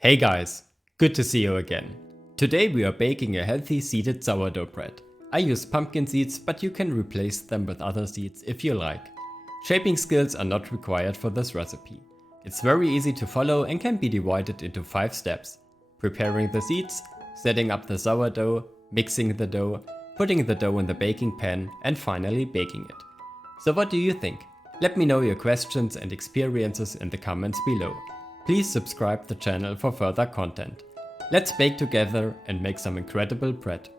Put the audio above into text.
Hey guys, good to see you again. Today we are baking a healthy seeded sourdough bread. I use pumpkin seeds, but you can replace them with other seeds if you like. Shaping skills are not required for this recipe. It's very easy to follow and can be divided into 5 steps. Preparing the seeds, setting up the sourdough, mixing the dough, putting the dough in the baking pan, and finally baking it. So what do you think? Let me know your questions and experiences in the comments below. Please subscribe the channel for further content. Let's bake together and make some incredible bread.